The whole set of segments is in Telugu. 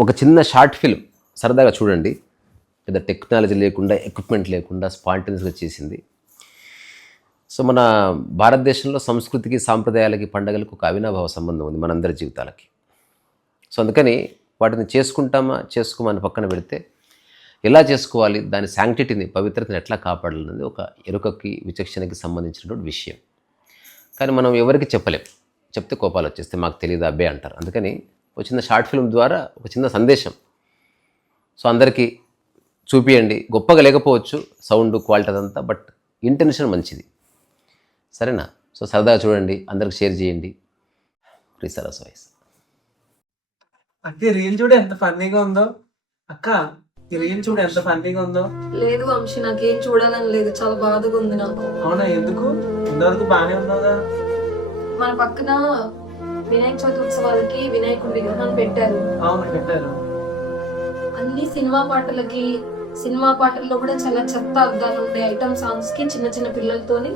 ఒక చిన్న షార్ట్ ఫిల్మ్ సరదాగా చూడండి. పెద్ద టెక్నాలజీ లేకుండా ఎక్విప్మెంట్ లేకుండా స్పాంటనియస్గా చేసింది. సో మన భారతదేశంలో సంస్కృతికి సాంప్రదాయాలకి పండగలకు ఒక అవినాభావ సంబంధం ఉంది మనందరి జీవితాలకి. సో అందుకని వాటిని చేసుకుంటామా చేసుకోమని పక్కన పెడితే ఎలా చేసుకోవాలి దాని శాంక్టిటీని పవిత్రతని ఎట్లా కాపాడాలనేది ఒక ఎరుకకి విచక్షణకి సంబంధించినటువంటి విషయం. కానీ మనం ఎవరికి చెప్పలేం. చెప్తే కోపాలు వచ్చేస్తే మాకు తెలియదు అబ్బే అంటారు. అందుకని ఒక చిన్న షార్ట్ ఫిల్మ్ ద్వారా ఒక చిన్న సందేశం. సో అందరికీ చూపియండి. గొప్పగా లేకపోవచ్చు సౌండ్ క్వాలిటీ అదంతా బట్ ఇంటెన్షన్ మంచిది. సరేనా? సో సరదాగా చూడండి అందరికి షేర్ చేయండి. రిసరస్ వాయిస్ అక్క ఈ రీల్ చూడు ఎంత ఫన్నీగా ఉందో. అక్క ఈ రీల్ చూడు ఎంత ఫన్నీగా ఉందో. లేదు వంశీ నాకేం చూడాలని లేదు. చాలా బాధగా ఉంది నాకు. అవునా? ఎందుకు? ఇంతవరకు బాగానే ఉన్నావుగా. మన పక్కన వినాయక చవితి ఉత్సవాలకి వినాయకుడి విగ్రహాన్ని పెట్టారు. అవును పెట్టారు. అన్ని సినిమా పాటలకి సినిమా పాటల్లో కూడా చాలా చెత్త అర్థాలు ఉండే ఐటమ్ సాంగ్స్కి చిన్న చిన్న పిల్లలతోని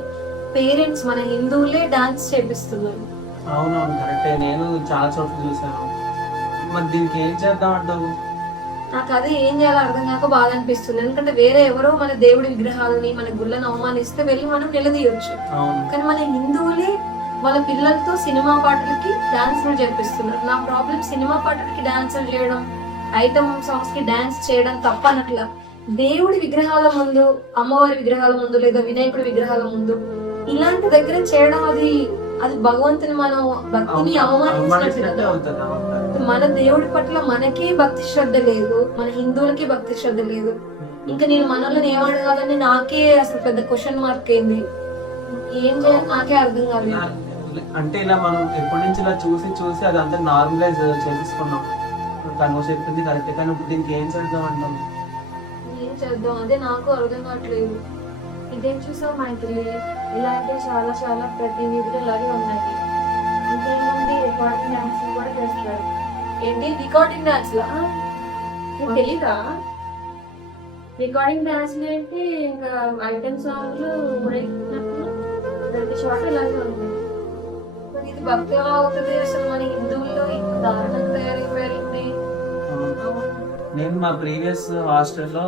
పేరెంట్స్ మన హిందువులే డాన్స్ చేపిస్తున్నారు. అవునవును కరెక్టే. నేను చాలా చోట్ల చూసాను మరి దీనికి ఏం చేద్దాం అంటావు? నాకు అదే ఏం చేయాలో అర్థం కాక బాధ అనిపిస్తుంది. ఎందుకంటే వేరే ఎవరో మన దేవుడి విగ్రహాలని మన గుళ్ళని అవమానిస్తే వెళ్ళి మనం నిలదీయొచ్చు. అవును. కానీ మన హిందువులే వాళ్ళ పిల్లలతో సినిమా పాటలకి డాన్సులు చేపిస్తున్నారు. నా ప్రాబ్లం సినిమా పాటలకి డాన్సులు చేయడం ఐటమ్ సాంగ్స్కి డాన్స్ చేయడం తప్ప అనట్లా. దేవుడి విగ్రహాల ముందు అమ్మవారి విగ్రహాల ముందు లేదా వినాయకుడి విగ్రహాల ముందు ఇలాంటి దగ్గర చేయడం అది అది భగవంతుని మనం భక్తిని అవమానించినట్టు. మన దేవుడి పట్ల మనకే భక్తి శ్రద్ధ లేదు మన హిందువులకి భక్తి శ్రద్ధ లేదు. ఇంకా నేను మనల్ని ఏమడగాలని నాకే అసలు పెద్ద క్వశ్చన్ మార్క్ అయింది. ఏం చేయాలి? నాకే అర్థం కాలేదు. అంటే ఇలా మనం ఎప్పటి నుంచి ఇలా చూసి చూసి అది అంతా నార్మలైజ్ చేసేసుకున్నాం. తను చెప్పింది కరెక్ట్ కానీ ఇప్పుడు దీనికి ఏం చేద్దాం అంటాం ఏం చేద్దాం? అదే నాకు అర్థం కావట్లేదు. ఇదేం చూసావు మైత్రి? ఇలాంటి చాలా చాలా ప్రతి వీధిలో ఇలాగే ఉన్నాయి. ఇంకేముంది? రికార్డింగ్ డాన్స్ కూడా చేస్తారు. ఏంటి? రికార్డింగ్ డాన్స్ లా? తెలీదా? రికార్డింగ్ డాన్స్ ఏంటి? ఇంకా ఐటమ్ సాంగ్లు ప్రతి చోట ఇలాగే ఉంది. భక్తి ఎలా అవుతుంది అసలు మన హిందువుల్లో ఇంత తయారైపోయారండి. అవును. నేను మా ప్రీవియస్ హాస్టల్లో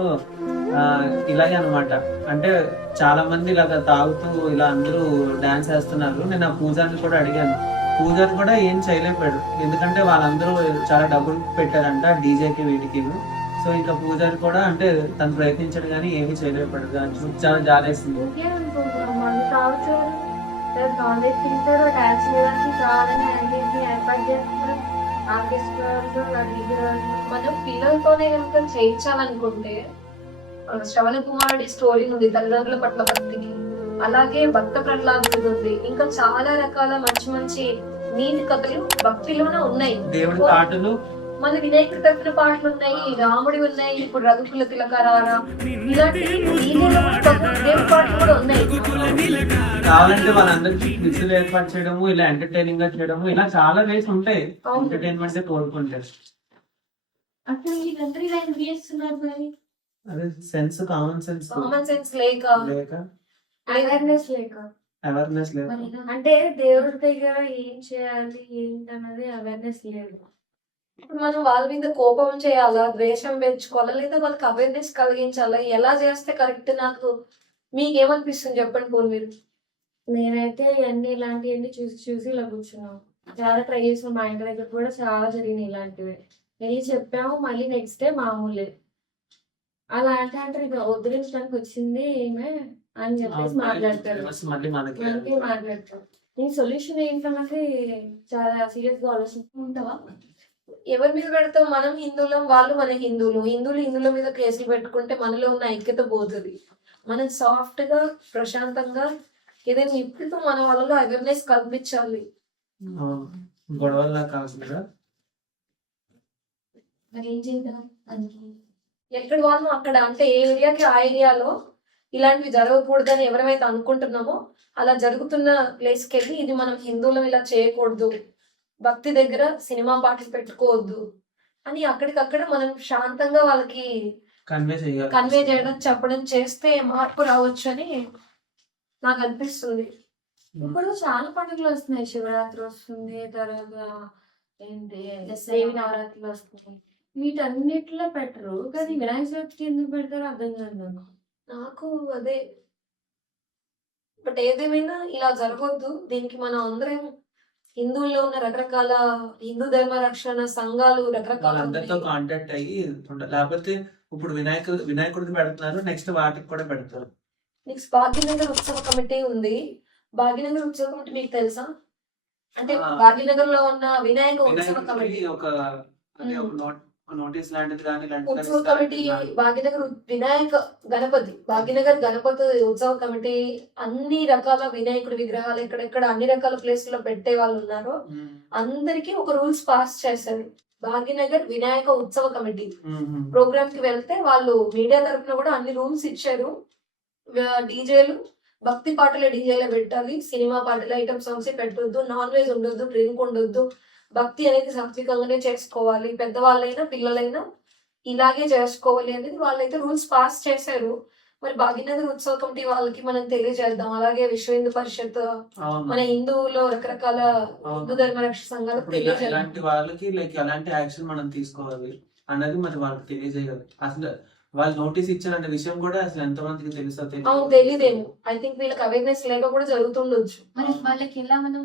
ఇలాగే అన్నమాట. అంటే చాలా మంది ఇలాగ తాగుతూ ఇలా అందరూ డాన్స్ వేస్తున్నారు. నేను ఆ పూజారిని కూడా అడిగాను. పూజారి కూడా ఏం చేయలేకపోయాడు. ఎందుకంటే వాళ్ళందరూ చాలా డబ్బులు పెట్టారంట డీజేకి వీటికి సో ఇంకా పూజారి కూడా అంటే తను ప్రయత్నించాడు కానీ ఏమీ చేయలేకపోయాడు. చాలా జాలేసింది. నాలెడ్జ్ తింటారు. డాన్స్ చేయడానికి కావాలని యాక్టివిటీ ఏర్పాటు చేస్తారు. ఆర్కెస్ట్రా డీజే మనం పిల్లలతోనే కనుక చేయించాలనుకుంటే శ్రవణ కుమారుడి స్టోరీ ఉంది తల్లిదండ్రుల పట్ల భక్తికి అలాగే భక్త ప్రహ్లాదుడు ఉంది ఇంకా చాలా రకాల మంచి మంచి నీతి కథలు భక్తిలోనే ఉన్నాయి. దేవుడి పాటలు మన వినాయకుడి తరపున పాటలు ఉన్నాయి రాముడి ఉన్నాయి ఇప్పుడు రఘుకుల తిలకరారా. ఇలాంటి దేవుడి పాటలు కూడా ఉన్నాయి. కావాలంటే వాళ్ళందరికీ క్విజ్లు ఏర్పాటు చేయడము ఇలా ఎంటర్టైనింగ్గా చేయడము ఇలా చాలా వేస్ ఉంటాయి. ఎంటర్టైన్మెంట్ కోరుకుంటారు అసలు వీళ్ళందరూ ఇలా ఎందుకు చేస్తున్నారు మరి? అదే sense common sense common sense లేక? లేక. అవేర్నెస్ లేక? అవేర్నెస్ లేక. అంటే దేవుడి దగ్గర ఏం చేయాలి ఏంటన్నది అవేర్నెస్ లేదు. ఇప్పుడు మనం వాళ్ళ మీద కోపం చేయాలా ద్వేషం పెంచుకోవాలా లేదా వాళ్ళకి అవేర్నెస్ కలిగించాలా? ఎలా చేస్తే కరెక్ట్ నాకు మీకేమనిపిస్తుంది చెప్పండి పోనీ మీరు? నేనైతే ఇవన్నీ ఇలాంటివన్నీ చూసి చూసి ఇలా కూర్చున్నాం చాలా ట్రై చేసాం మా ఇంటి దగ్గర కూడా చాలా జరిగినాయి ఇలాంటివి. వెళ్ళి చెప్పాము మళ్ళీ నెక్స్ట్ డే మామూలే. అలా అంటే అంటే ఇక వదిలించడానికి వచ్చింది ఏమే అని చెప్పేసి మాట్లాడతారు. మళ్ళీ మనకి మనకి మాట్లాడతారు. దీని సొల్యూషన్ ఏంటన్నది చాలా సీరియస్గా ఆలోచించుకుంటావా? ఎవరి మీద పెడతాం మనం హిందువులం వాళ్ళు మన హిందువులు. హిందువులు హిందువుల మీద కేసులు పెట్టుకుంటే మనలో ఉన్న ఐక్యత పోతుంది. మనం సాఫ్ట్గా ప్రశాంతంగా ఏదైనా ఇప్పుడు మన వాళ్ళలో అవేర్నెస్ కల్పించాలి. మరి ఏం చేద్దాం ఎక్కడ వాళ్ళు? అక్కడ అంటే ఏ ఏరియాకి? ఆ ఏరియాలో ఇలాంటివి జరగకూడదని ఎవరైతే అనుకుంటున్నామో అలా జరుగుతున్న ప్లేస్కి వెళ్ళి ఇది మనం హిందువులం ఇలా చేయకూడదు. భక్తి దగ్గర సినిమా పాటలు పెట్టుకోవద్దు అని అక్కడికక్కడ మనం శాంతంగా వాళ్ళకి కన్వే చేయాలి. కన్వే చేయడం చెప్పడం చేస్తే మార్పు రావచ్చు అని నాకు అనిపిస్తుంది. ఇప్పుడు చాలా పండుగలు వస్తున్నాయి. శివరాత్రి వస్తుంది తర్వాత ఏంటి దేవి నవరాత్రులు వస్తుంది వీటన్నిటిలో పెట్టరు. కానీ వినాయక చవితికి ఎందుకు పెడతారో అర్థం కాదు నాకు. నాకు అదే. బట్ ఏదేమైనా ఇలా జరగొద్దు. దీనికి మనం అందరం హిందువుల్లో ఉన్న రకరకాల హిందూ ధర్మ రక్షణ సంఘాలు రకరకాల ఉన్నాయి. కాంటాక్ట్ అయ్యి లేకపోతే ఇప్పుడు వినాయకుడు వినాయకుడికి పెడుతున్నారు నెక్స్ట్ వాటికి కూడా పెడతారు నెక్స్ట్ భాగ్యనగర్ ఉత్సవ కమిటీ ఉంది భాగ్యనగర్ ఉత్సవ కమిటీ మీకు తెలుసా అంటే. భాగ్యనగర్లో ఉన్న వినాయక ఉత్సవ కమిటీ ఒక నోటీస్ లాంటిది కానీ ఉత్సవ కమిటీ భాగ్యనగర్ వినాయక గణపతి భాగ్యనగర్ గణపతి ఉత్సవ కమిటీ అన్ని రకాల వినాయకుడి విగ్రహాలు ఎక్కడెక్కడ అన్ని రకాల ప్లేస్లో పెట్టే వాళ్ళు ఉన్నారు. అందరికి ఒక రూల్స్ పాస్ చేశారు. భాగ్యనగర్ వినాయక ఉత్సవ కమిటీ ప్రోగ్రామ్కి వెళ్తే వాళ్ళు మీడియా తరఫున కూడా అన్ని రూల్స్ ఇచ్చారు. డీజేలు భక్తి పాటలు డీజేలే పెట్టాలి. సినిమా పాటలు ఐటమ్ సాంగ్స్ పెట్టొద్దు. నాన్ వెజ్ ఉండొద్దు డ్రింక్ ఉండొద్దు. భక్తి అనేది సాత్వికంగానే చేసుకోవాలి. పెద్దవాళ్ళైనా పిల్లలైనా ఇలాగే చేసుకోవాలి అనేది వాళ్ళైతే రూల్స్ పాస్ చేశారు. మరి భాగ్యనగర్ ఉత్సవ కమిటీ వాళ్ళకి మనం తెలియజేద్దాం. అలాగే విశ్వ హిందూ పరిషత్ మన హిందువులో రకరకాల హిందూ ధర్మ రక్షణ సంఘాలకు తెలియజేద్దాం. ఇలాంటి వాళ్ళకి లైక్ ఎలాంటి యాక్షన్ మనం తీసుకోవాలి అన్నది మరి వాళ్ళకి తెలియజేయాలి. అసలు వాళ్ళు నోటీస్ ఇచ్చారనే విషయం కూడా అసలు ఎంతమందికి తెలుసో అవును తెలియదేమో. ఐ థింక్ వీళ్ళకి అవేర్నెస్ లేక కూడా జరుగుతుండొచ్చు. మరి వాళ్ళకి ఎలా మనం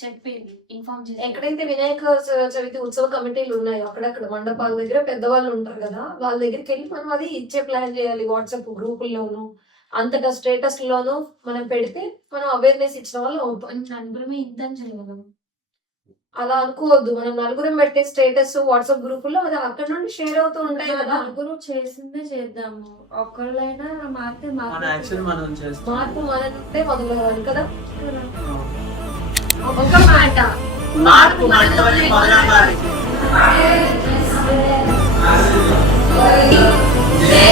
చెప్పేది ఇన్ఫార్మ్ చేసి ఎక్కడైతే వినాయక చ- చవితి ఉత్సవ కమిటీలు ఉన్నాయో అక్కడక్కడ మండపాల దగ్గర పెద్దవాళ్ళు ఉంటారు కదా వాళ్ళ దగ్గరికి వెళ్ళి మనం అది ఇచ్చే ప్లాన్ చేయాలి వాట్సాప్ గ్రూపుల్లోను అంతటా స్టేటస్ లోను మనం పెడితే మనం అవేర్నెస్ ఇచ్చిన వాళ్ళు అవుతాం. నలుగురమే ఇంత చేయగలం అలా అనుకోవద్దు మనం నలుగురం పెట్టే స్టేటస్ వాట్సాప్ గ్రూపుల్లో అది అక్కడ నుండి షేర్ అవుతూ ఉంటాయి కదా. నలుగురు చేసిందే చేద్దాము. ఒక్కళ్ళైనా మారితే మన యాక్షన్ మాత్రం మనం చేస్తాం. మార్పు మన నుండే మొదలవ్వాలి కదా. ఒక మాట మార్పు మనతోనే మొదలవ్వాలి జై